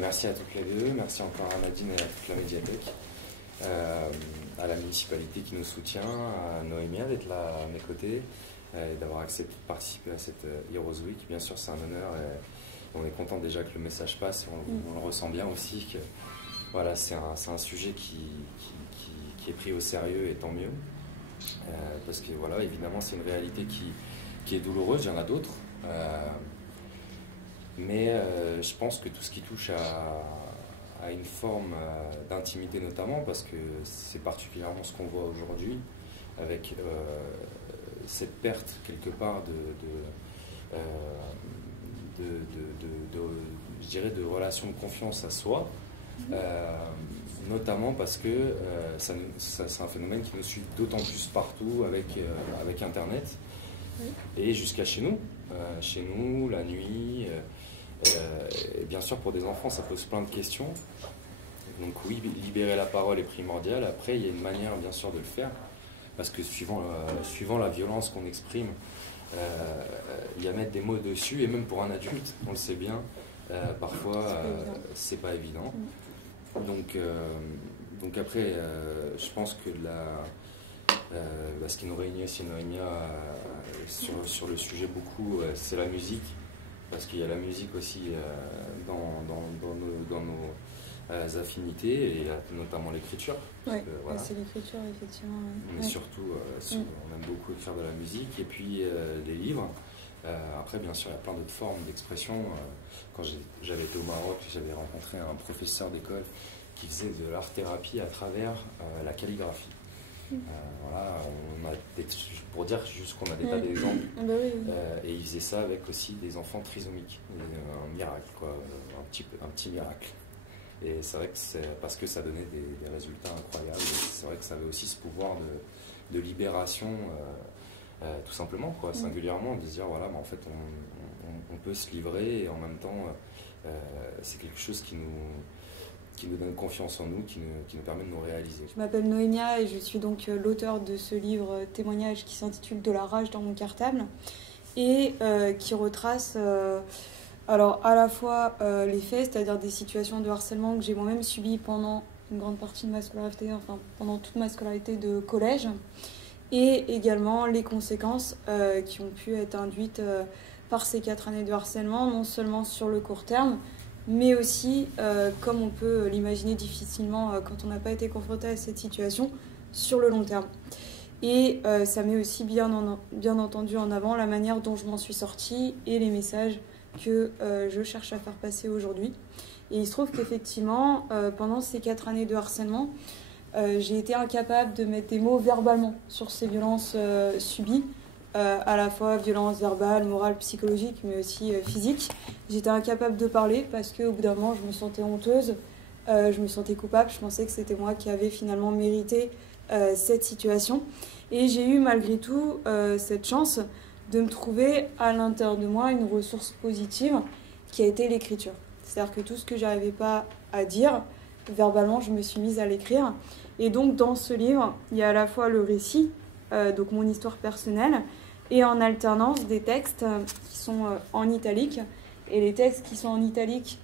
Merci à toutes les deux, merci encore à Nadine et à toute la médiathèque, à la municipalité qui nous soutient, à Noémia d'être là à mes côtés et d'avoir accepté de participer à cette Heroes Week. Bien sûr, c'est un honneur et on est content déjà que le message passe, on le ressent bien aussi que voilà, c'est un sujet qui est pris au sérieux et tant mieux. Parce que voilà, évidemment, c'est une réalité qui est douloureuse, il y en a d'autres. Mais je pense que tout ce qui touche à une forme d'intimité notamment, parce que c'est particulièrement ce qu'on voit aujourd'hui, avec cette perte quelque part je dirais de relation de confiance à soi, notamment parce que c'est un phénomène qui nous suit d'autant plus partout avec Internet, et jusqu'à chez nous, la nuit. Et bien sûr, pour des enfants, ça pose plein de questions. Donc oui, libérer la parole est primordial. Après, il y a une manière, bien sûr, de le faire. Parce que suivant la violence qu'on exprime, il y a mettre des mots dessus. Et même pour un adulte, on le sait bien, parfois, c'est pas évident. Donc après, je pense que ce qui nous réunit aussi, Noémia, sur le sujet beaucoup, c'est la musique. Parce qu'il y a la musique aussi dans nos affinités, et notamment l'écriture. Oui, voilà. C'est l'écriture, effectivement. Mais surtout, on aime beaucoup écrire de la musique, et puis des livres. Après, bien sûr, il y a plein d'autres formes d'expression. Quand j'avais été au Maroc, j'avais rencontré un professeur d'école qui faisait de l'art-thérapie à travers la calligraphie. Voilà, pour dire juste qu'on a des tas d'exemples, et il faisait ça avec aussi des enfants trisomiques, un miracle, quoi, un petit miracle. Et c'est vrai que c'est parce que ça donnait des résultats incroyables. C'est vrai que ça avait aussi ce pouvoir de libération, tout simplement, quoi, singulièrement, de se dire voilà, en fait, on peut se livrer, et en même temps, c'est quelque chose qui nous donne confiance en nous, qui nous permet de nous réaliser. Je m'appelle Noémia et je suis donc l'auteur de ce livre témoignage qui s'intitule De la rage dans mon cartable, et qui retrace alors à la fois les faits, c'est-à-dire des situations de harcèlement que j'ai moi-même subies pendant une grande partie de ma scolarité, enfin pendant toute ma scolarité de collège, et également les conséquences qui ont pu être induites par ces 4 années de harcèlement, non seulement sur le court terme, mais aussi, comme on peut l'imaginer difficilement quand on n'a pas été confronté à cette situation, sur le long terme. Et ça met aussi bien entendu en avant la manière dont je m'en suis sortie et les messages que je cherche à faire passer aujourd'hui. Et il se trouve qu'effectivement, pendant ces 4 années de harcèlement, j'ai été incapable de mettre des mots verbalement sur ces violences subies, à la fois violence verbale, morale, psychologique, mais aussi physique. J'étais incapable de parler parce qu'au bout d'un moment, je me sentais honteuse, je me sentais coupable, je pensais que c'était moi qui avais finalement mérité cette situation. Et j'ai eu malgré tout cette chance de me trouver à l'intérieur de moi une ressource positive qui a été l'écriture. C'est-à-dire que tout ce que je n'arrivais pas à dire, verbalement, je me suis mise à l'écrire. Et donc dans ce livre, il y a à la fois le récit, donc mon histoire personnelle, et en alternance des textes qui sont en italique. Et les textes qui sont en italique,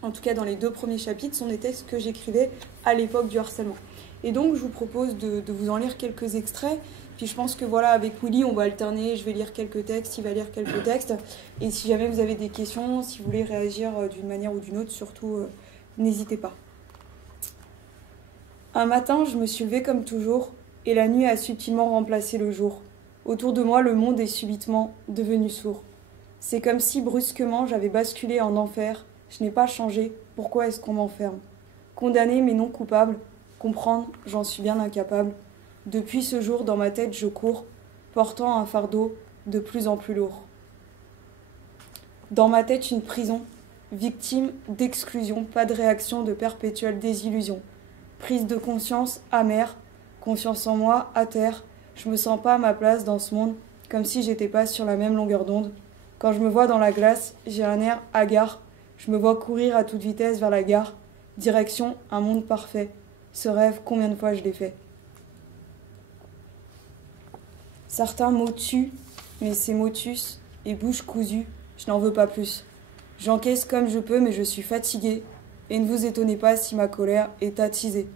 en tout cas dans les 2 premiers chapitres, sont des textes que j'écrivais à l'époque du harcèlement. Et donc je vous propose de vous en lire quelques extraits. Puis je pense que voilà, avec Willy, on va alterner, je vais lire quelques textes, il va lire quelques textes. Et si jamais vous avez des questions, si vous voulez réagir d'une manière ou d'une autre, surtout n'hésitez pas. Un matin, je me suis levée comme toujours, et la nuit a subtilement remplacé le jour. Autour de moi, le monde est subitement devenu sourd. C'est comme si brusquement j'avais basculé en enfer. Je n'ai pas changé, pourquoi est-ce qu'on m'enferme? Condamné mais non coupable, comprendre, j'en suis bien incapable. Depuis ce jour, dans ma tête, je cours, portant un fardeau de plus en plus lourd. Dans ma tête, une prison, victime d'exclusion, pas de réaction, de perpétuelle désillusion. Prise de conscience amère, confiance en moi à terre. Je me sens pas à ma place dans ce monde, comme si j'étais pas sur la même longueur d'onde. Quand je me vois dans la glace, j'ai un air hagard. Je me vois courir à toute vitesse vers la gare. Direction un monde parfait. Ce rêve, combien de fois je l'ai fait? Certains mots tuent, mais ces motus et bouche cousue, je n'en veux pas plus. J'encaisse comme je peux, mais je suis fatiguée. et ne vous étonnez pas si ma colère est attisée.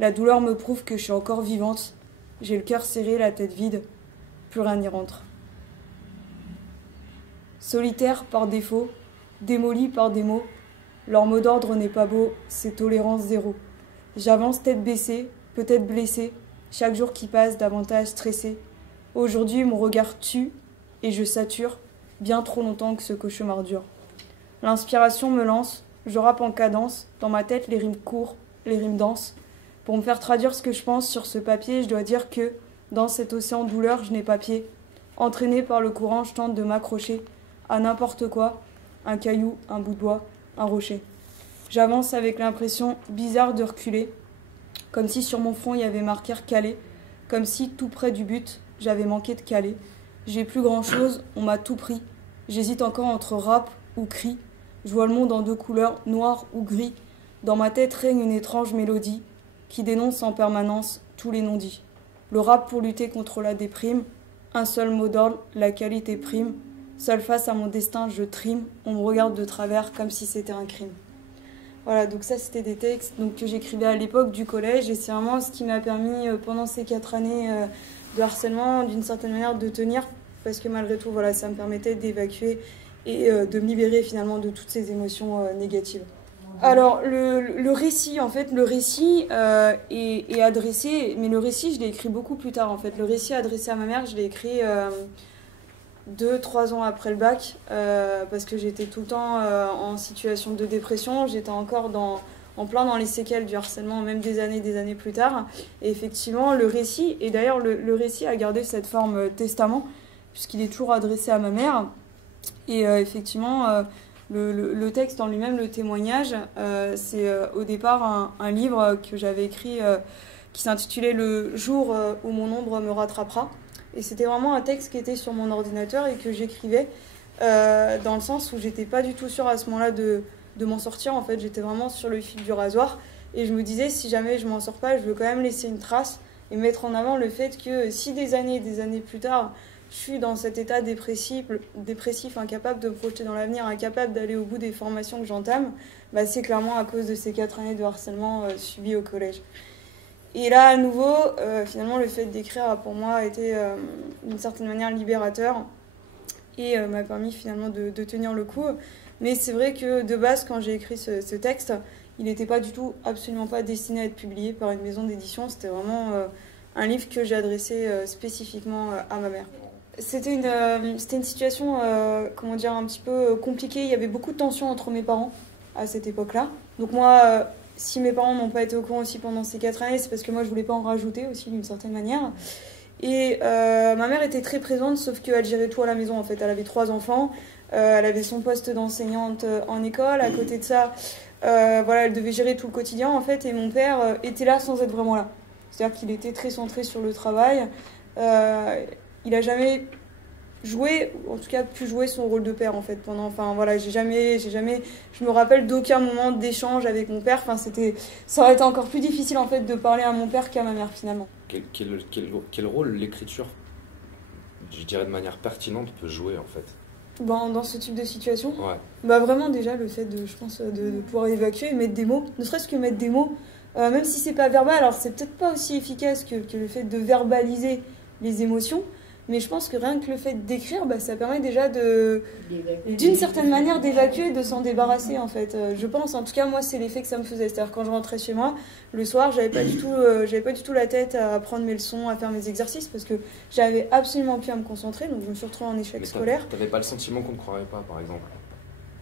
La douleur me prouve que je suis encore vivante. J'ai le cœur serré, la tête vide, plus rien n'y rentre. Solitaire par défaut, démoli par des mots, leur mot d'ordre n'est pas beau, c'est tolérance zéro. J'avance tête baissée, peut-être blessée, chaque jour qui passe davantage stressée. Aujourd'hui, mon regard tue et je sature, bien trop longtemps que ce cauchemar dure. L'inspiration me lance, je rappe en cadence, dans ma tête les rimes courent, les rimes dansent. Pour me faire traduire ce que je pense sur ce papier, je dois dire que, dans cet océan de douleur, je n'ai pas pied. Entraîné par le courant, je tente de m'accrocher à n'importe quoi, un caillou, un bout de bois, un rocher. J'avance avec l'impression bizarre de reculer, comme si sur mon front il y avait marqué recalé, comme si tout près du but, j'avais manqué de caler. J'ai plus grand-chose, on m'a tout pris. J'hésite encore entre rap ou cri. Je vois le monde en deux couleurs, noir ou gris. Dans ma tête règne une étrange mélodie qui dénonce en permanence tous les non-dits. Le rap pour lutter contre la déprime, un seul mot d'ordre, la qualité prime. Seul face à mon destin, je trime. On me regarde de travers comme si c'était un crime. Voilà, donc ça c'était des textes que j'écrivais à l'époque du collège et c'est vraiment ce qui m'a permis pendant ces 4 années de harcèlement d'une certaine manière de tenir parce que malgré tout voilà, ça me permettait d'évacuer et de me libérer finalement de toutes ces émotions négatives. Alors le récit en fait, le récit est adressé, mais le récit je l'ai écrit beaucoup plus tard en fait. Le récit adressé à ma mère je l'ai écrit 2-3 ans après le bac, parce que j'étais tout le temps en situation de dépression, j'étais encore en plein dans les séquelles du harcèlement, même des années plus tard. Et effectivement, le récit, et d'ailleurs le récit a gardé cette forme testament, puisqu'il est toujours adressé à ma mère. Et effectivement, le texte en lui-même, le témoignage, c'est au départ un livre que j'avais écrit qui s'intitulait « Le jour où mon ombre me rattrapera ». Et c'était vraiment un texte qui était sur mon ordinateur et que j'écrivais dans le sens où j'étais pas du tout sûre à ce moment-là de m'en sortir. En fait, j'étais vraiment sur le fil du rasoir. Et je me disais, si jamais je m'en sors pas, je veux quand même laisser une trace et mettre en avant le fait que si des années plus tard, je suis dans cet état dépressif, incapable de me projeter dans l'avenir, incapable d'aller au bout des formations que j'entame, bah, c'est clairement à cause de ces 4 années de harcèlement subies au collège. Et là, à nouveau, finalement, le fait d'écrire, pour moi, a été d'une certaine manière libérateur et m'a permis finalement de tenir le coup. Mais c'est vrai que de base, quand j'ai écrit ce texte, il n'était pas du tout, absolument pas destiné à être publié par une maison d'édition. C'était vraiment un livre que j'ai adressé spécifiquement à ma mère. C'était une situation, comment dire, un petit peu compliquée. Il y avait beaucoup de tensions entre mes parents à cette époque-là. Donc moi... si mes parents n'ont pas été au courant aussi pendant ces 4 années, c'est parce que moi je voulais pas en rajouter aussi d'une certaine manière. Et ma mère était très présente, sauf qu'elle gérait tout à la maison en fait. Elle avait 3 enfants, elle avait son poste d'enseignante en école. À côté de ça, voilà, elle devait gérer tout le quotidien en fait. Et mon père était là sans être vraiment là. C'est-à-dire qu'il était très centré sur le travail. Il a jamais joué, en tout cas pu jouer son rôle de père en fait pendant, enfin voilà, je me rappelle d'aucun moment d'échange avec mon père, enfin ça aurait été encore plus difficile en fait de parler à mon père qu'à ma mère finalement. Quel rôle l'écriture, je dirais de manière pertinente, peut jouer en fait dans ce type de situation? Ouais. Bah vraiment déjà le fait de, je pense, de pouvoir évacuer, mettre des mots, ne serait-ce que mettre des mots, même si c'est pas verbal, alors c'est peut-être pas aussi efficace que le fait de verbaliser les émotions. Mais je pense que rien que le fait d'écrire, bah, ça permet déjà d'une certaine manière d'évacuer, de s'en débarrasser en fait. Je pense, en tout cas moi c'est l'effet que ça me faisait. C'est-à-dire quand je rentrais chez moi, le soir, j'avais pas du tout la tête à prendre mes leçons, à faire mes exercices parce que j'avais absolument plus à me concentrer. Donc je me suis retrouvée en échec scolaire. T'avais pas le sentiment qu'on ne croirait pas par exemple?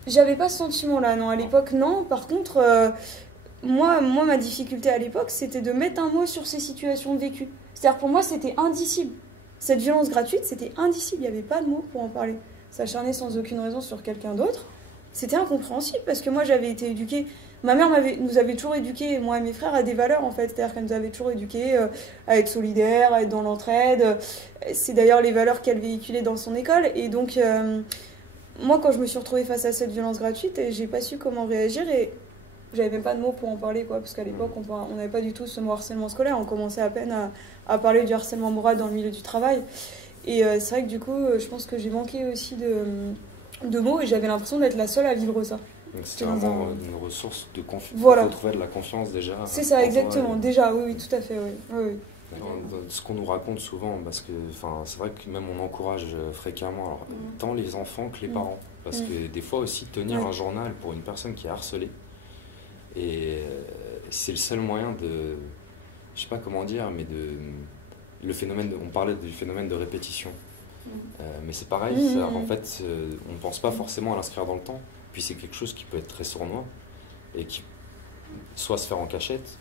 J'avais pas ce sentiment-là, non. À l'époque, non. Par contre, moi ma difficulté à l'époque, c'était de mettre un mot sur ces situations vécues. C'est-à-dire pour moi, c'était indicible. Cette violence gratuite, c'était indicible, il n'y avait pas de mots pour en parler. S'acharner sans aucune raison sur quelqu'un d'autre, c'était incompréhensible parce que moi j'avais été éduquée, ma mère nous avait toujours éduqués, moi et mes frères, à des valeurs en fait, c'est-à-dire qu'elle nous avait toujours éduqués à être solidaires, à être dans l'entraide. C'est d'ailleurs les valeurs qu'elle véhiculait dans son école et donc moi quand je me suis retrouvée face à cette violence gratuite, j'ai pas su comment réagir et j'avais même pas de mots pour en parler quoi, parce qu'à l'époque on n'avait pas du tout ce mot harcèlement scolaire, on commençait à peine à parler du harcèlement moral dans le milieu du travail et c'est vrai que du coup je pense que j'ai manqué aussi de mots et j'avais l'impression d'être la seule à vivre ça. Donc c'était vraiment une ressource de confiance. Voilà. Il faut trouver de la confiance déjà. C'est ça, exactement. Déjà, oui, tout à fait, oui. Oui. Ce qu'on nous raconte souvent, parce que c'est vrai que même on encourage fréquemment, alors, tant les enfants que les parents. Parce que des fois aussi, tenir un journal pour une personne qui est harcelée, et c'est le seul moyen de, je sais pas comment dire, mais on parlait du phénomène de répétition. Mais c'est pareil, en fait, on ne pense pas forcément à l'inscrire dans le temps. Puis c'est quelque chose qui peut être très sournois et qui soit se faire en cachette,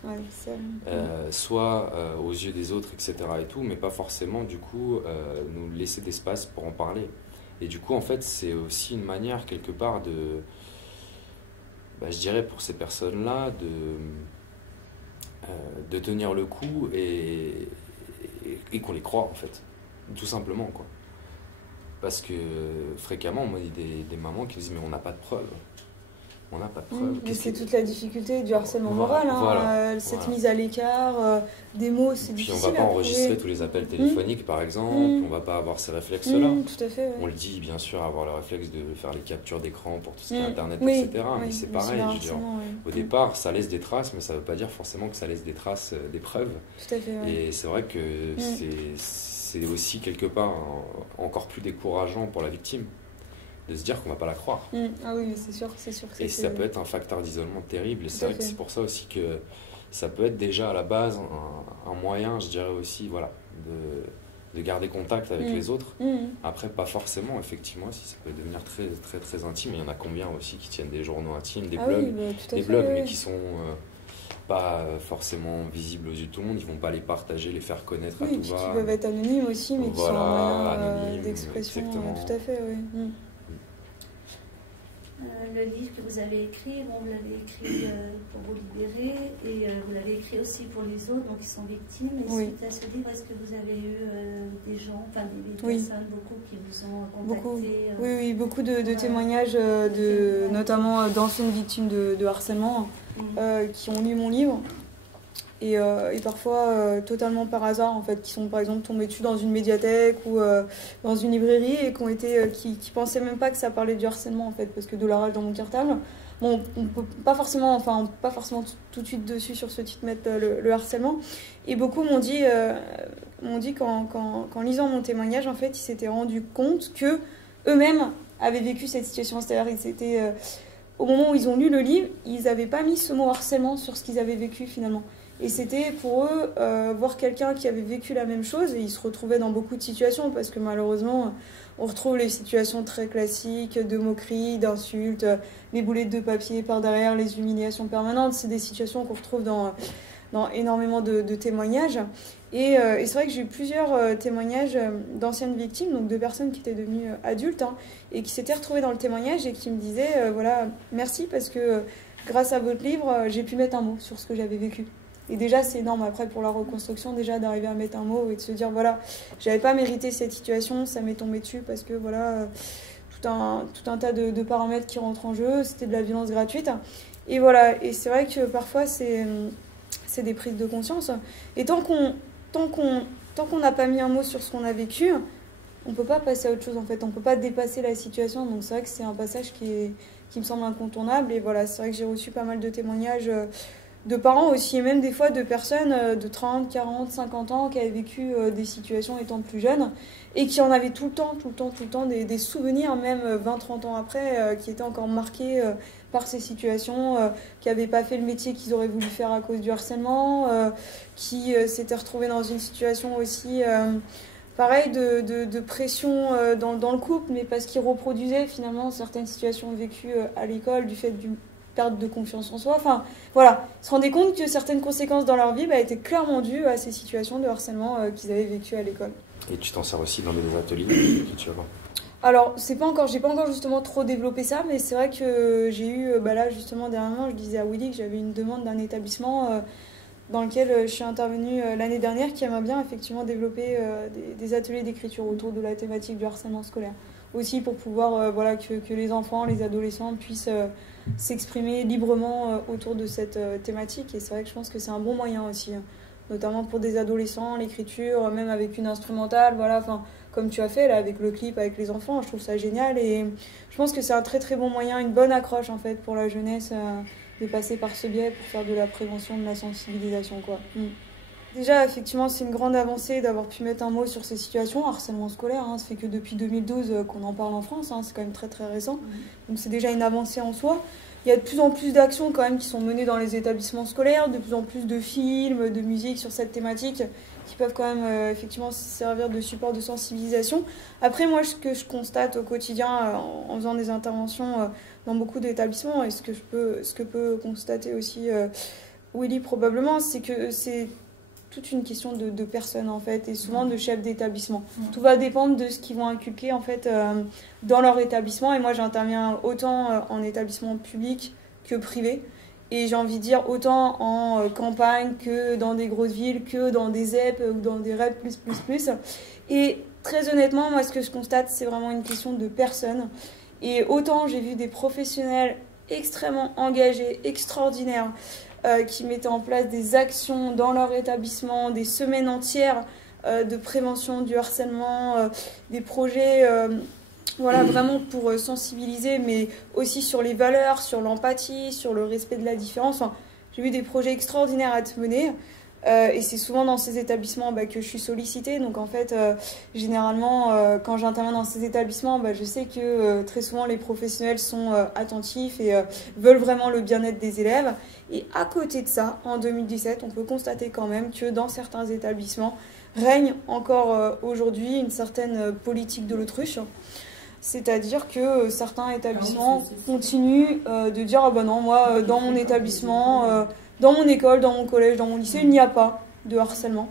soit aux yeux des autres, etc. et tout, mais pas forcément du coup nous laisser d'espace pour en parler. Et du coup, en fait, c'est aussi une manière quelque part de, je dirais pour ces personnes-là, de tenir le coup et qu'on les croit en fait, tout simplement quoi. Parce que fréquemment, on m'a dit des mamans qui disent mais on n'a pas de preuves. On n'a pas de preuves. Mais c'est toute la difficulté du harcèlement moral, cette mise à l'écart, des mots, c'est difficile. Puis on ne va pas enregistrer tous les appels téléphoniques, par exemple, on ne va pas avoir ces réflexes-là. Tout à fait. On le dit, bien sûr, avoir le réflexe de faire les captures d'écran pour tout ce qui est Internet, etc. Mais c'est pareil, je veux dire, au départ, ça laisse des traces, mais ça ne veut pas dire forcément que ça laisse des traces, des preuves. Tout à fait, Et c'est vrai que c'est aussi quelque part encore plus décourageant pour la victime de se dire qu'on va pas la croire. Ah oui, c'est sûr. Et ça peut être un facteur d'isolement terrible. Et c'est vrai que c'est pour ça aussi que ça peut être déjà à la base un moyen, je dirais aussi, voilà, de garder contact avec les autres. Après, pas forcément, effectivement, si ça peut devenir très, très, très intime. Il y en a combien aussi qui tiennent des journaux intimes, des blogs, mais qui sont pas forcément visibles aux yeux de tout le monde. Ils vont pas les partager, les faire connaître à tout va. Qui peuvent être anonymes aussi, mais qui sont anonymes, d'expression. Exactement. Tout à fait, oui. Le livre que vous avez écrit, vous l'avez écrit pour vous libérer et vous l'avez écrit aussi pour les autres, donc ils sont victimes. Et suite à ce livre, est-ce que vous avez eu des gens, des personnes, beaucoup qui vous ont contacté Oui, beaucoup de témoignages, notamment d'anciennes victimes de harcèlement qui ont lu mon livre. Et parfois totalement par hasard en fait, qui sont par exemple tombés dessus dans une médiathèque ou dans une librairie et qui pensaient même pas que ça parlait du harcèlement en fait, parce que de la rage dans mon cartable, bon, on peut pas forcément tout de suite dessus sur ce titre mettre le harcèlement, et beaucoup m'ont dit qu'en lisant mon témoignage en fait, ils s'étaient rendus compte que eux-mêmes avaient vécu cette situation, c'est-à-dire ils étaient au moment où ils ont lu le livre, ils n'avaient pas mis ce mot harcèlement sur ce qu'ils avaient vécu finalement. Et c'était pour eux voir quelqu'un qui avait vécu la même chose, et ils se retrouvaient dans beaucoup de situations, parce que malheureusement on retrouve les situations très classiques de moqueries, d'insultes, les boulettes de papier par derrière, les humiliations permanentes. C'est des situations qu'on retrouve dans énormément de témoignages. Et c'est vrai que j'ai eu plusieurs témoignages d'anciennes victimes, donc de personnes qui étaient devenues adultes, et qui s'étaient retrouvées dans le témoignage et qui me disaient voilà, merci parce que grâce à votre livre, j'ai pu mettre un mot sur ce que j'avais vécu. Et déjà, c'est énorme après pour la reconstruction, déjà d'arriver à mettre un mot et de se dire voilà, j'avais pas mérité cette situation, ça m'est tombé dessus parce que voilà, tout un tas de paramètres qui rentrent en jeu, c'était de la violence gratuite. Et voilà, et c'est vrai que parfois c'est des prises de conscience. Et tant qu'on n'a pas mis un mot sur ce qu'on a vécu, on peut pas passer à autre chose en fait, on peut pas dépasser la situation. Donc c'est vrai que c'est un passage qui me semble incontournable. Et voilà, c'est vrai que j'ai reçu pas mal de témoignages de parents aussi, et même des fois de personnes de 30, 40, 50 ans qui avaient vécu des situations étant plus jeunes et qui en avaient tout le temps des souvenirs, même 20, 30 ans après, qui étaient encore marqués par ces situations, qui n'avaient pas fait le métier qu'ils auraient voulu faire à cause du harcèlement, qui s'étaient retrouvés dans une situation aussi pareil de pression dans le couple, mais parce qu'ils reproduisaient finalement certaines situations vécues à l'école du fait d'une perte de confiance en soi. Enfin, voilà, se rendaient compte que certaines conséquences dans leur vie étaient clairement dues à ces situations de harcèlement qu'ils avaient vécues à l'école. Et tu t'en sers aussi dans des ateliers que tu vas voir? Alors, j'ai pas encore justement trop développé ça, mais c'est vrai que j'ai eu, là justement dernièrement, je disais à Willy que j'avais une demande d'un établissement dans lequel je suis intervenue l'année dernière, qui aimerait bien effectivement développer des ateliers d'écriture autour de la thématique du harcèlement scolaire. Aussi pour pouvoir que les enfants, les adolescents puissent s'exprimer librement autour de cette thématique. Et c'est vrai que je pense que c'est un bon moyen aussi, notamment pour des adolescents, l'écriture, même avec une instrumentale. Voilà, comme tu as fait là avec le clip avec les enfants. Je trouve ça génial et je pense que c'est un très très bon moyen, une bonne accroche en fait pour la jeunesse de passer par ce biais pour faire de la prévention, de la sensibilisation quoi. Déjà, effectivement, c'est une grande avancée d'avoir pu mettre un mot sur ces situations. Harcèlement scolaire, ça fait que depuis 2012 qu'on en parle en France, c'est quand même très très récent. Donc c'est déjà une avancée en soi. Il y a de plus en plus d'actions quand même qui sont menées dans les établissements scolaires, de plus en plus de films, de musique sur cette thématique qui peuvent quand même effectivement servir de support de sensibilisation. Après, moi, ce que je constate au quotidien en faisant des interventions dans beaucoup d'établissements, et ce que peut constater aussi Willy probablement, c'est que c'est toute une question de personnes en fait et souvent de chefs d'établissement. Tout va dépendre de ce qu'ils vont inculquer en fait dans leur établissement et moi j'interviens autant en établissement public que privé et j'ai envie de dire autant en campagne que dans des grosses villes que dans des ZEP ou dans des REP plus et très honnêtement moi ce que je constate c'est vraiment une question de personnes et autant j'ai vu des professionnels extrêmement engagés, extraordinaires qui mettaient en place des actions dans leur établissement, des semaines entières de prévention du harcèlement, des projets voilà, vraiment pour sensibiliser, mais aussi sur les valeurs, sur l'empathie, sur le respect de la différence. Enfin, j'ai vu des projets extraordinaires à être menés. Et c'est souvent dans ces établissements que je suis sollicitée. Donc en fait, généralement, quand j'interviens dans ces établissements, je sais que très souvent les professionnels sont attentifs et veulent vraiment le bien-être des élèves. Et à côté de ça, en 2017, on peut constater quand même que dans certains établissements règne encore aujourd'hui une certaine politique de l'autruche. C'est-à-dire que certains établissements continuent de dire « Ah ben non, moi, dans mon établissement... dans mon école, dans mon collège, dans mon lycée, il n'y a pas de harcèlement. »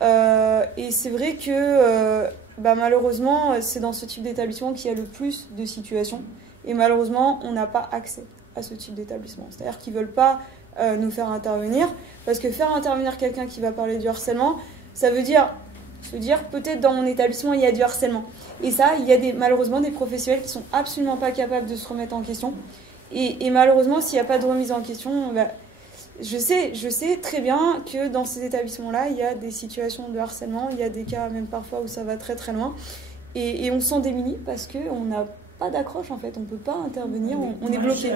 Et c'est vrai que malheureusement, c'est dans ce type d'établissement qu'il y a le plus de situations. Et malheureusement, on n'a pas accès à ce type d'établissement. C'est-à-dire qu'ils ne veulent pas nous faire intervenir. Parce que faire intervenir quelqu'un qui va parler du harcèlement, ça veut dire peut-être dans mon établissement, il y a du harcèlement. Et ça, il y a malheureusement des professionnels qui ne sont absolument pas capables de se remettre en question. Et malheureusement, s'il n'y a pas de remise en question... Je sais très bien que dans ces établissements-là, il y a des situations de harcèlement, il y a des cas même parfois où ça va très très loin. Et on se sent démuni parce qu'on n'a pas d'accroche en fait, on ne peut pas intervenir, on est bloqué.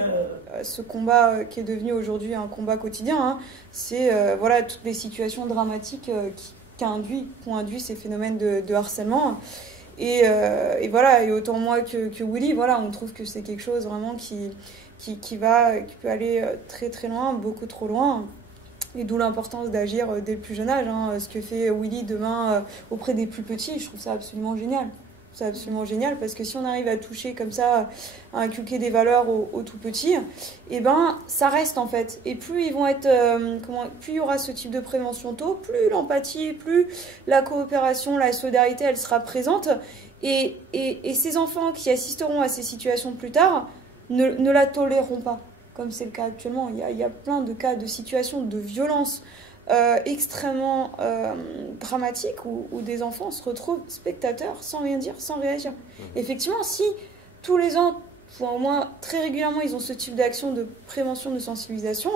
Ce combat qui est devenu aujourd'hui un combat quotidien, c'est voilà, toutes les situations dramatiques qu'ont induit ces phénomènes de harcèlement. Et voilà, et autant moi que Willy, voilà, on trouve que c'est quelque chose vraiment qui peut aller très très loin, beaucoup trop loin. Et d'où l'importance d'agir dès le plus jeune âge. Ce que fait Willy demain auprès des plus petits, je trouve ça absolument génial. C'est absolument génial parce que si on arrive à toucher comme ça, à inculquer des valeurs aux tout petits, et ça reste en fait. Et plus ils vont être, plus il y aura ce type de prévention tôt, plus l'empathie, plus la coopération, la solidarité, elle sera présente. Et ces enfants qui assisteront à ces situations plus tard ne la toléreront pas, comme c'est le cas actuellement. Il y a plein de cas de situations de violence extrêmement dramatique où des enfants se retrouvent spectateurs sans rien dire, sans réagir. Effectivement, si tous les ans, au moins très régulièrement, ils ont ce type d'action de prévention, de sensibilisation,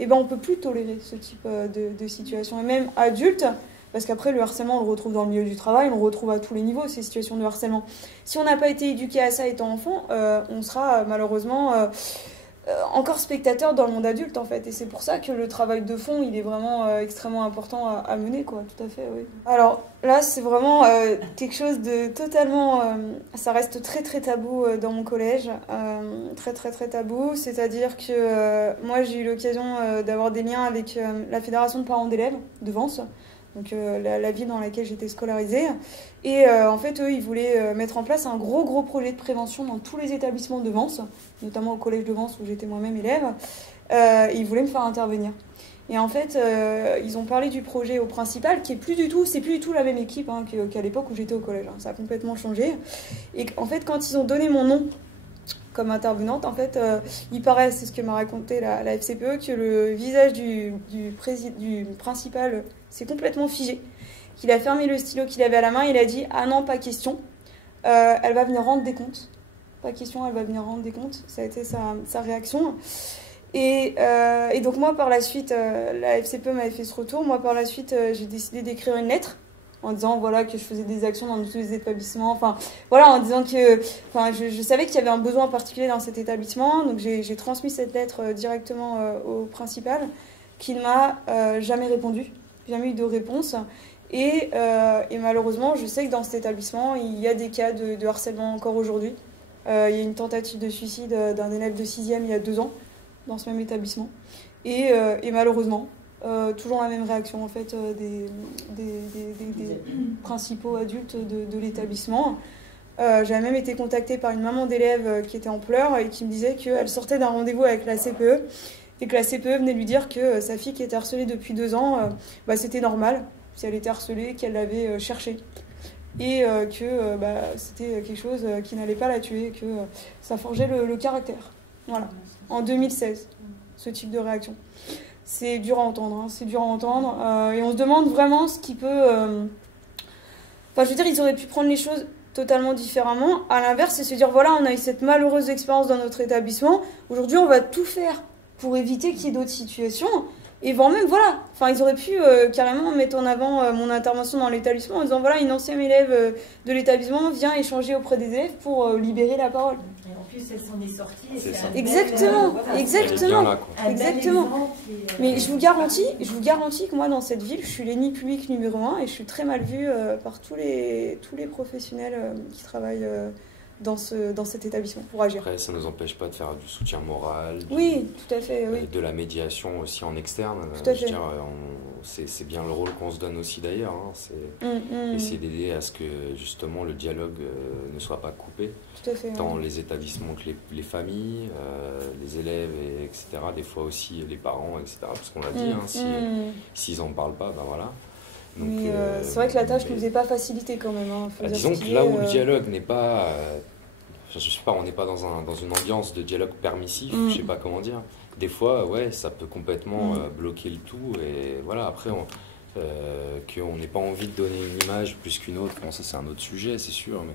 on ne peut plus tolérer ce type de situation. Et même adultes, parce qu'après le harcèlement, on le retrouve dans le milieu du travail, on le retrouve à tous les niveaux, ces situations de harcèlement. Si on n'a pas été éduqué à ça étant enfant, on sera malheureusement... encore spectateur dans le monde adulte en fait, et c'est pour ça que le travail de fond il est vraiment extrêmement important à mener quoi, tout à fait, oui. Alors là c'est vraiment quelque chose de totalement, ça reste très très tabou dans mon collège, très très très tabou, c'est-à-dire que moi j'ai eu l'occasion d'avoir des liens avec la fédération de parents d'élèves de Vence, donc la ville dans laquelle j'étais scolarisée. Et en fait, eux, ils voulaient mettre en place un gros projet de prévention dans tous les établissements de Vence, notamment au collège de Vence où j'étais moi-même élève. Ils voulaient me faire intervenir. Et en fait, ils ont parlé du projet au principal, qui est c'est plus du tout la même équipe qu'à l'époque où j'étais au collège. Ça a complètement changé. Et en fait, quand ils ont donné mon nom comme intervenante, en fait, il paraît, c'est ce que m'a raconté la FCPE, que le visage du principal s'est complètement figé, qu'il a fermé le stylo qu'il avait à la main, il a dit « Ah non, pas question, elle va venir rendre des comptes. Pas question, elle va venir rendre des comptes. » Ça a été sa réaction. Et donc moi, par la suite, la FCPE m'avait fait ce retour. Moi, par la suite, j'ai décidé d'écrire une lettre en disant voilà, que je faisais des actions dans tous les établissements. Enfin, voilà, en disant que je savais qu'il y avait un besoin particulier dans cet établissement. Donc, j'ai transmis cette lettre directement au principal, qui ne m'a jamais répondu, jamais eu de réponse. Et malheureusement, je sais que dans cet établissement, il y a des cas de harcèlement encore aujourd'hui. Il y a une tentative de suicide d'un élève de 6e il y a 2 ans, dans ce même établissement. Et malheureusement, toujours la même réaction en fait, des principaux adultes de l'établissement. J'avais même été contactée par une maman d'élève qui était en pleurs et qui me disait qu'elle sortait d'un rendez-vous avec la CPE et que la CPE venait lui dire que sa fille qui était harcelée depuis 2 ans, c'était normal si elle était harcelée, qu'elle l'avait cherchée. Et que c'était quelque chose qui n'allait pas la tuer, que ça forgeait le caractère. Voilà, en 2016, ce type de réaction. C'est dur à entendre, hein. C'est dur à entendre. Et on se demande vraiment ce qui peut... Enfin, je veux dire, ils auraient pu prendre les choses totalement différemment. À l'inverse, c'est se dire, voilà, on a eu cette malheureuse expérience dans notre établissement. Aujourd'hui, on va tout faire pour éviter qu'il y ait d'autres situations. Et voire même, voilà, enfin, ils auraient pu carrément mettre en avant mon intervention dans l'établissement en disant, voilà, une ancienne élève de l'établissement vient échanger auprès des élèves pour libérer la parole. Et en plus, elle s'en est sortie. Et exactement, exactement, là, exactement. Mais je vous garantis que moi, dans cette ville, je suis l'aînée publique numéro 1 et je suis très mal vue par tous les professionnels qui travaillent dans cet établissement pour agir. Après, ça ne nous empêche pas de faire du soutien moral, oui, tout à fait, oui. De la médiation aussi en externe. Tout à fait. C'est bien le rôle qu'on se donne aussi d'ailleurs. Hein. Essayer d'aider à ce que justement le dialogue ne soit pas coupé. Tout à fait, tant les établissements que les familles, les élèves, etc. Des fois aussi les parents, etc. Parce qu'on l'a dit, hein, s'ils n'en parlent pas, ben voilà. Donc, mais c'est vrai que la tâche ne nous est pas facilitée quand même. Hein. Disons que là où le dialogue n'est pas... je sais pas, on n'est pas dans une ambiance de dialogue permissif, je sais pas comment dire. Des fois, ouais, ça peut complètement bloquer le tout. Et voilà, après, qu'on n'ait pas envie de donner une image plus qu'une autre, bon, ça c'est un autre sujet, c'est sûr. Mais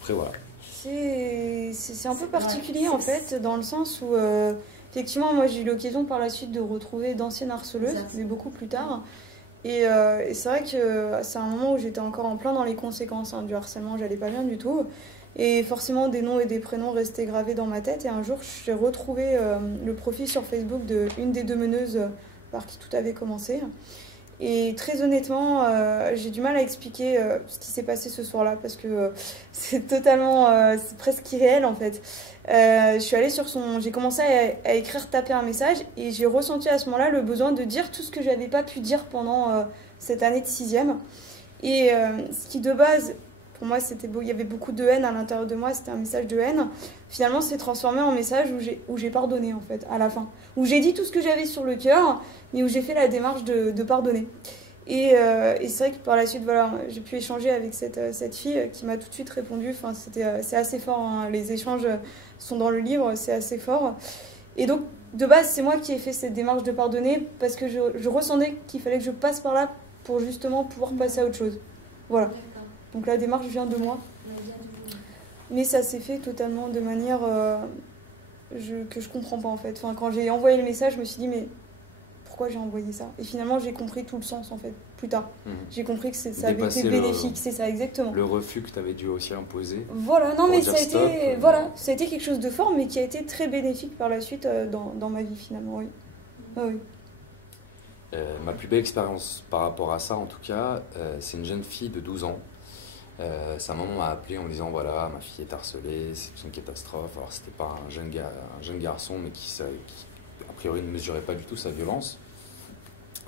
après, voilà. C'est un peu particulier en fait, dans le sens où... effectivement, moi j'ai eu l'occasion par la suite de retrouver d'anciennes harceleuses, mais beaucoup plus tard. Et c'est vrai que c'est un moment où j'étais encore en plein dans les conséquences du harcèlement, j'allais pas bien du tout. Et forcément, des noms et des prénoms restaient gravés dans ma tête. Et un jour, j'ai retrouvé le profil sur Facebook d'une des 2 meneuses par qui tout avait commencé. Et très honnêtement, j'ai du mal à expliquer ce qui s'est passé ce soir-là parce que c'est totalement, c'est presque irréel en fait. Je suis allée sur j'ai commencé à écrire, taper un message et j'ai ressenti à ce moment-là le besoin de dire tout ce que j'avais pas pu dire pendant cette année de 6e. Et ce qui de base, pour moi, il y avait beaucoup de haine à l'intérieur de moi, c'était un message de haine. Finalement, c'est transformé en message où j'ai pardonné en fait, à la fin. Où j'ai dit tout ce que j'avais sur le cœur, mais où j'ai fait la démarche de pardonner. Et c'est vrai que par la suite, voilà, j'ai pu échanger avec cette fille qui m'a tout de suite répondu. Enfin, c'est assez fort, hein. Les échanges sont dans le livre, c'est assez fort. Et donc, de base, c'est moi qui ai fait cette démarche de pardonner parce que je ressentais qu'il fallait que je passe par là pour justement pouvoir passer à autre chose. Voilà. Donc la démarche vient de moi. Mais ça s'est fait totalement de manière que je comprends pas en fait. Enfin, quand j'ai envoyé le message, je me suis dit mais pourquoi j'ai envoyé ça? Et finalement j'ai compris tout le sens en fait, plus tard. J'ai compris que ça avait été bénéfique, c'est ça exactement. Le refus que tu avais dû aussi imposer. Voilà, non mais ça a été quelque chose de fort mais qui a été très bénéfique par la suite dans ma vie finalement, oui. Oui. Ma plus belle expérience par rapport à ça en tout cas, c'est une jeune fille de 12 ans. Sa maman m'a appelé en me disant voilà, ma fille est harcelée, c'est une catastrophe. Alors c'était pas un jeune garçon mais qui a priori ne mesurait pas du tout sa violence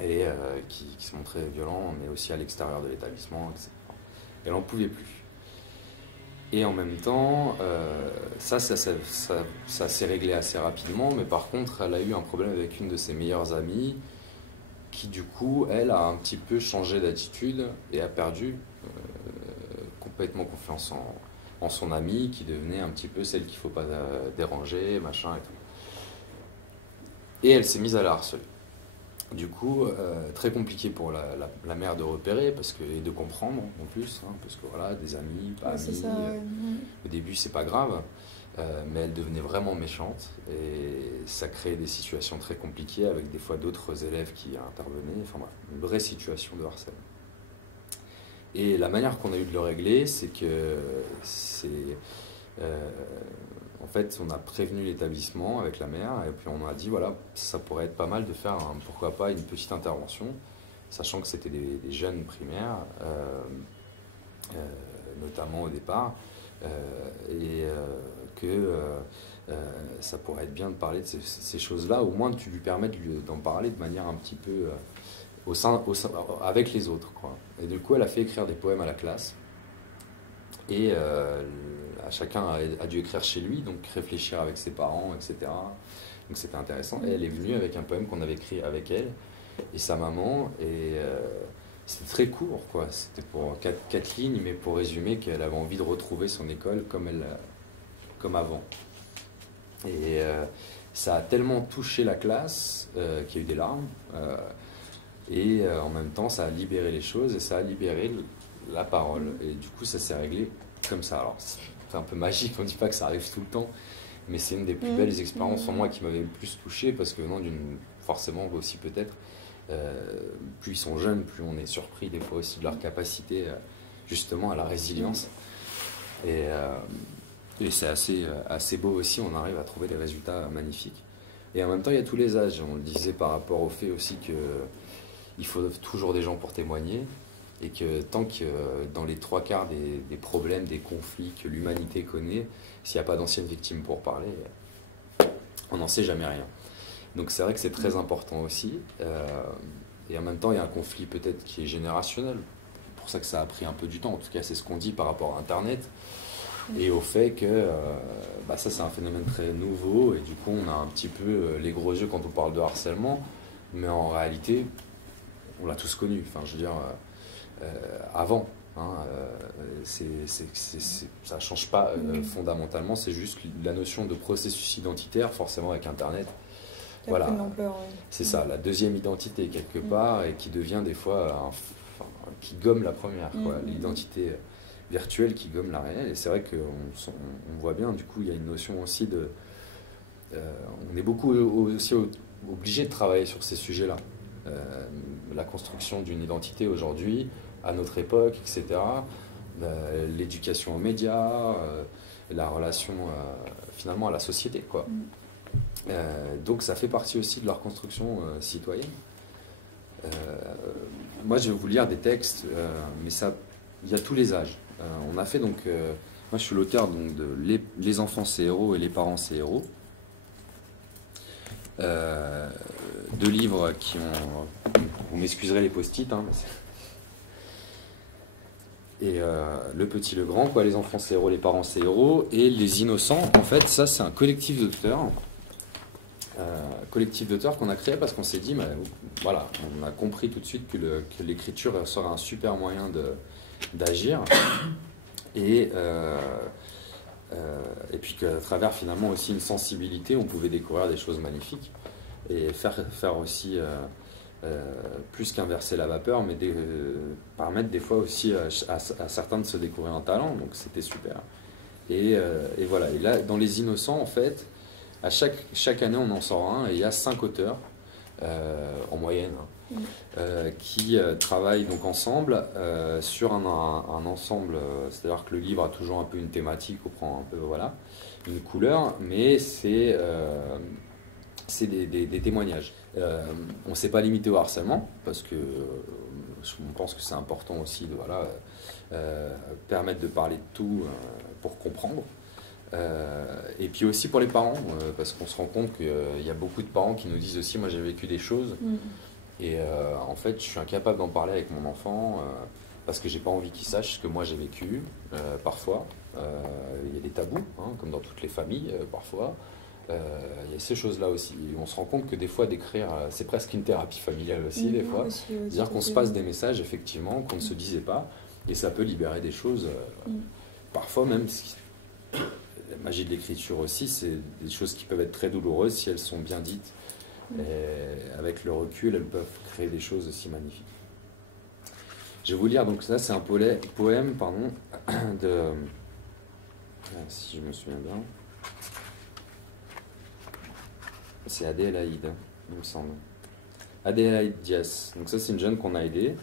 et qui se montrait violent mais aussi à l'extérieur de l'établissement, etc. Elle n'en pouvait plus. Et en même temps, ça s'est réglé assez rapidement, mais par contre elle a eu un problème avec une de ses meilleures amies qui du coup, elle a un petit peu changé d'attitude et a perdu complètement confiance en son amie, qui devenait un petit peu celle qu'il ne faut pas déranger, machin et tout. Et elle s'est mise à la harceler. Du coup, très compliqué pour la mère de repérer et de comprendre en plus, hein, parce que voilà, des amis, pas amis. Ça, au début, c'est pas grave. Mais elle devenait vraiment méchante et ça créait des situations très compliquées avec des fois d'autres élèves qui intervenaient, enfin bref, une vraie situation de harcèlement. Et la manière qu'on a eu de le régler, c'est que en fait, on a prévenu l'établissement avec la mère et puis on a dit voilà, ça pourrait être pas mal de faire pourquoi pas une petite intervention, sachant que c'était des jeunes primaires, notamment au départ, et que ça pourrait être bien de parler de ces choses-là, au moins tu lui permets d'en parler de manière un petit peu avec les autres, quoi. Et du coup, elle a fait écrire des poèmes à la classe. Et chacun a dû écrire chez lui, donc réfléchir avec ses parents, etc. Donc c'était intéressant. Et elle est venue avec un poème qu'on avait écrit avec elle et sa maman. Et c'était très court, quoi. C'était pour 4 lignes, mais pour résumer qu'elle avait envie de retrouver son école comme avant. Et ça a tellement touché la classe qu'il y a eu des larmes. Et en même temps, ça a libéré les choses et ça a libéré la parole. Et du coup, ça s'est réglé comme ça. Alors, c'est un peu magique, on ne dit pas que ça arrive tout le temps, mais c'est une des plus belles expériences en moi qui m'avait le plus touché, parce que forcément aussi peut-être, plus ils sont jeunes, plus on est surpris des fois aussi de leur capacité justement à la résilience. Et c'est assez beau aussi, on arrive à trouver des résultats magnifiques. Et en même temps, il y a tous les âges. On le disait par rapport au fait aussi qu'il faut toujours des gens pour témoigner. Et que tant que dans les 3/4 des problèmes, des conflits que l'humanité connaît, s'il n'y a pas d'anciennes victimes pour parler, on n'en sait jamais rien. Donc c'est vrai que c'est très important aussi. Et en même temps, il y a un conflit peut-être qui est générationnel. C'est pour ça que ça a pris un peu du temps. En tout cas, c'est ce qu'on dit par rapport à Internet. Et au fait que ça, c'est un phénomène très nouveau. Et du coup, on a un petit peu les gros yeux quand on parle de harcèlement. Mais en réalité, on l'a tous connu. Enfin, je veux dire... avant, ça ne change pas fondamentalement, c'est juste la notion de processus identitaire, forcément avec Internet. Voilà, c'est ça, la deuxième identité quelque part, et qui devient des fois, qui gomme la première, l'identité virtuelle qui gomme la réelle. Et c'est vrai qu'on voit bien, du coup, il y a une notion aussi on est beaucoup aussi obligé de travailler sur ces sujets-là. La construction d'une identité aujourd'hui, à notre époque, etc. L'éducation aux médias, la relation finalement à la société, quoi. Donc ça fait partie aussi de leur construction citoyenne. Moi, je vais vous lire des textes, mais il y a tous les âges. On a fait donc, moi je suis l'auteur donc de Les enfants c'est héros et les parents c'est héros. 2 livres qui ont... Vous m'excuserez les post-it, hein, et Le Petit, le Grand, quoi, Les enfants c'est héros, les parents c'est héros, et Les Innocents, en fait, ça c'est un collectif d'auteurs. Collectif d'auteurs qu'on a créé parce qu'on s'est dit, voilà, on a compris tout de suite que l'écriture serait un super moyen d'agir, et puis qu'à travers finalement aussi une sensibilité, on pouvait découvrir des choses magnifiques et faire aussi plus qu'inverser la vapeur, mais permettre des fois aussi à certains de se découvrir un talent, donc c'était super. Et voilà, et là dans Les Innocents, en fait, à chaque année on en sort un, et il y a 5 auteurs en moyenne, qui travaillent donc ensemble sur un ensemble, c'est-à-dire que le livre a toujours un peu une thématique, on prend un peu une couleur, mais c'est des témoignages. On ne s'est pas limité au harcèlement, parce que on pense que c'est important aussi de permettre de parler de tout pour comprendre. Et puis aussi pour les parents, parce qu'on se rend compte qu'il y a beaucoup de parents qui nous disent aussi, moi j'ai vécu des choses, et en fait je suis incapable d'en parler avec mon enfant, parce que j'ai pas envie qu'il sache ce que moi j'ai vécu, parfois. Il y a des tabous, comme dans toutes les familles, parfois. Il y a ces choses-là aussi. Et on se rend compte que des fois d'écrire, c'est presque une thérapie familiale aussi, des fois. C'est-à-dire qu'on se passe des messages, effectivement, qu'on ne se disait pas, et ça peut libérer des choses, parfois même... La magie de l'écriture aussi, c'est des choses qui peuvent être très douloureuses si elles sont bien dites. Et avec le recul, elles peuvent créer des choses aussi magnifiques. Je vais vous lire, donc ça c'est un poème de... Si je me souviens bien. C'est Adélaïde, il me semble. Adélaïde Dias. Donc ça c'est une jeune qu'on a aidée.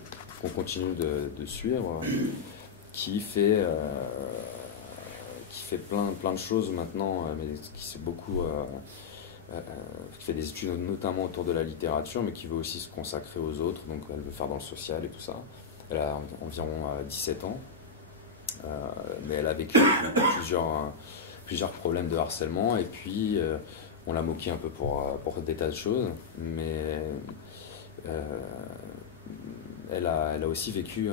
qu'on continue de suivre, qui fait plein de choses maintenant, mais qui fait des études notamment autour de la littérature, mais qui veut aussi se consacrer aux autres, donc elle veut faire dans le social et tout ça. Elle a environ 17 ans, mais elle a vécu plusieurs problèmes de harcèlement, et puis on l'a moquée un peu pour des tas de choses, mais elle a aussi vécu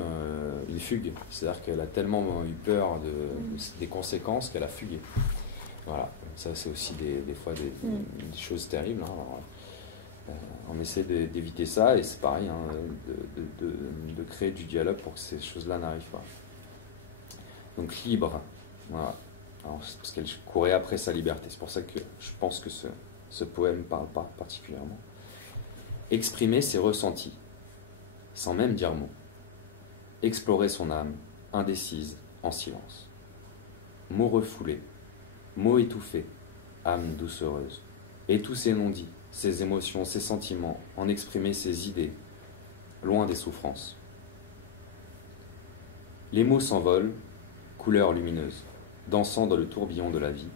une fugue, c'est-à-dire qu'elle a tellement eu peur des conséquences qu'elle a fugué. Voilà, ça c'est aussi des fois des choses terribles. Hein. Alors, on essaie d'éviter ça, et c'est pareil, hein, de créer du dialogue pour que ces choses-là n'arrivent pas. Donc libre, voilà. Alors, parce qu'elle courait après sa liberté, c'est pour ça que je pense que ce poème parle pas particulièrement. Exprimer ses ressentis, sans même dire mot. Explorer son âme, indécise, en silence. Mots refoulés, mots étouffés, âme doucereuse. Et tous ces non-dits, ses émotions, ses sentiments, en exprimer ses idées, loin des souffrances. Les mots s'envolent, couleurs lumineuses, dansant dans le tourbillon de la vie.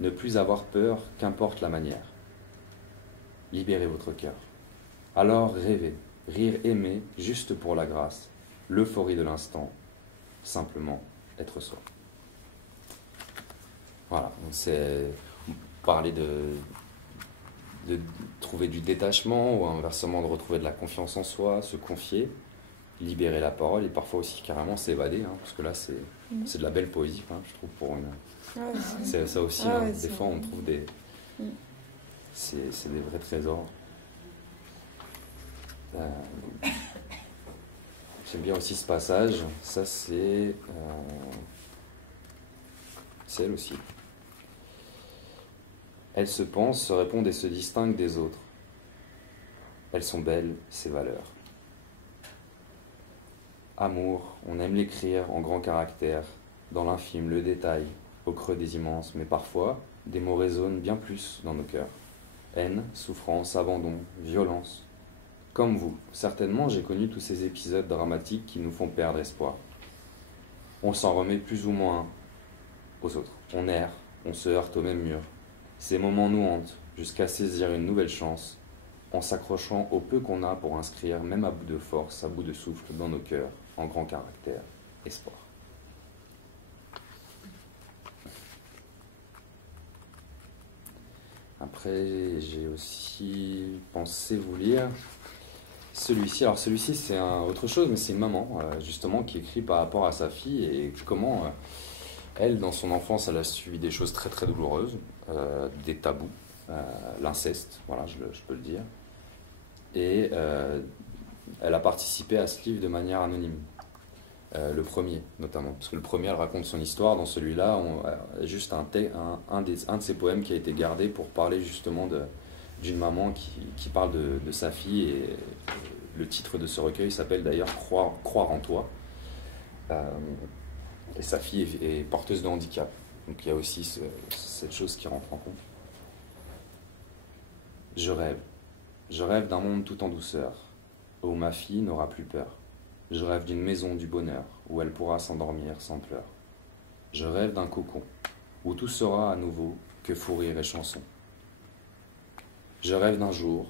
Ne plus avoir peur, qu'importe la manière. Libérez votre cœur. Alors rêvez, rire, aimer, juste pour la grâce, l'euphorie de l'instant, simplement être soi. Voilà, c'est parler de trouver du détachement, ou inversement de retrouver de la confiance en soi, se confier, libérer la parole, et parfois aussi carrément s'évader, hein, parce que là c'est de la belle poésie, hein, je trouve, pour une... c'est ça aussi, hein, des fois on trouve des... C'est des vrais trésors. J'aime bien aussi ce passage, ça c'est elle aussi. Elles se pensent, se répondent et se distinguent des autres. Elles sont belles, ces valeurs. Amour, on aime l'écrire en grand caractère, dans l'infime, le détail, au creux des immenses, mais parfois, des mots résonnent bien plus dans nos cœurs. Haine, souffrance, abandon, violence. Comme vous, certainement j'ai connu tous ces épisodes dramatiques qui nous font perdre espoir. On s'en remet plus ou moins aux autres. On erre, on se heurte au même mur. Ces moments nous hantent, jusqu'à saisir une nouvelle chance, en s'accrochant au peu qu'on a pour inscrire, même à bout de force, à bout de souffle, dans nos cœurs, en grand caractère, espoir. Après, j'ai aussi pensé vous lire celui-ci. Alors celui-ci, c'est autre chose, mais c'est une maman, justement, qui écrit par rapport à sa fille et comment, elle, dans son enfance, elle a suivi des choses très très douloureuses, des tabous, l'inceste, voilà, je peux le dire. Et elle a participé à ce livre de manière anonyme. Le premier, notamment. Parce que le premier, elle raconte son histoire. Dans celui-là, juste un de ses poèmes qui a été gardé pour parler justement d'une maman qui parle de sa fille. Et le titre de ce recueil s'appelle d'ailleurs Croire en toi. Et sa fille est porteuse de handicap. Donc il y a aussi cette chose qui rentre en compte. Je rêve d'un monde tout en douceur, où ma fille n'aura plus peur. Je rêve d'une maison du bonheur, où elle pourra s'endormir sans pleurs. Je rêve d'un cocon, où tout sera à nouveau que fou rire et chanson. Je rêve d'un jour,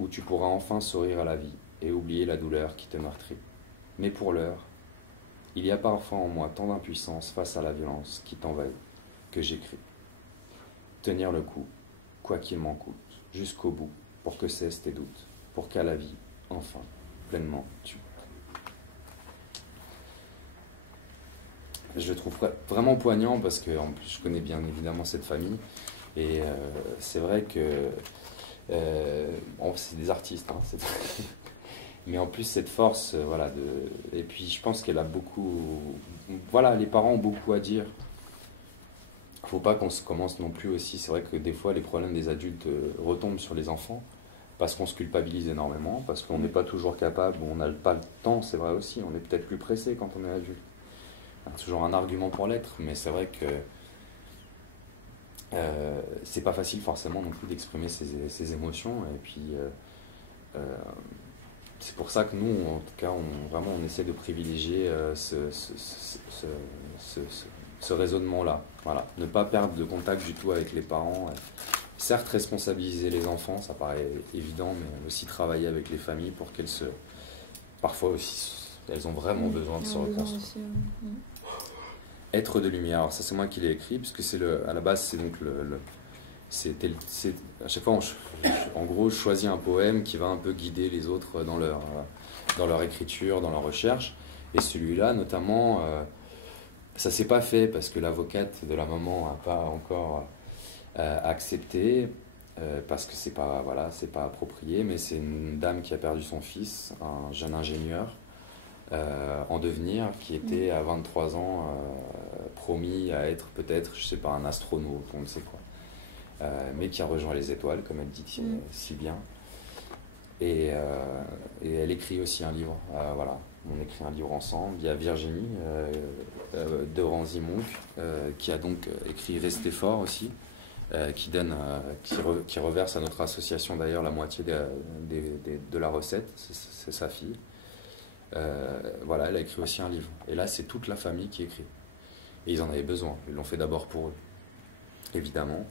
où tu pourras enfin sourire à la vie et oublier la douleur qui te meurtrit. Mais pour l'heure, il y a parfois en moi tant d'impuissance face à la violence qui t'envahit, que j'écris. Tenir le coup, quoi qu'il m'en coûte, jusqu'au bout, pour que cessent tes doutes, pour qu'à la vie, enfin, pleinement, tu goûtes. Je le trouve vraiment poignant parce que en plus, je connais bien évidemment cette famille et c'est vrai que c'est des artistes, hein, mais en plus cette force, voilà, et puis je pense qu'elle a beaucoup, voilà, les parents ont beaucoup à dire. Faut pas qu'on se commence non plus aussi, c'est vrai que des fois les problèmes des adultes retombent sur les enfants parce qu'on se culpabilise énormément, parce qu'on n'est pas toujours capable, on n'a pas le temps, c'est vrai aussi, on est peut-être plus pressé quand on est adulte. C'est toujours un argument pour l'être, mais c'est vrai que c'est pas facile forcément non plus d'exprimer ses émotions, et puis c'est pour ça que nous, en tout cas, vraiment, on essaie de privilégier ce raisonnement-là. Voilà. Ne pas perdre de contact du tout avec les parents. Certes, responsabiliser les enfants, ça paraît évident, mais aussi travailler avec les familles pour qu'elles se... Parfois aussi, elles ont vraiment besoin de se reconstruire. Être de lumière. Alors ça, c'est moi qui l'ai écrit, puisque à la base, c'est donc à chaque fois, en gros, je choisis un poème qui va un peu guider les autres dans leur écriture, dans leur recherche. Et celui-là, notamment, ça s'est pas fait parce que l'avocate de la maman n'a pas encore accepté, parce que c'est pas approprié, mais c'est une dame qui a perdu son fils, un jeune ingénieur en devenir, qui était à 23 ans promis à être peut-être, je sais pas, un astronaute, on ne sait quoi. Mais qui a rejoint les étoiles, comme elle dit si bien. Et elle écrit aussi un livre. Voilà, on écrit un livre ensemble. Il y a Virginie de Ranzy-Monk qui a donc écrit Restez fort aussi, qui reverse à notre association d'ailleurs la moitié de la recette. C'est sa fille. Voilà, elle a écrit aussi un livre. Et là, c'est toute la famille qui écrit. Et ils en avaient besoin. Ils l'ont fait d'abord pour eux, évidemment.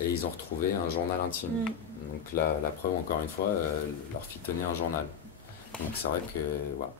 Et ils ont retrouvé un journal intime. Donc la preuve, encore une fois, leur fille tenait un journal. Donc c'est vrai que voilà.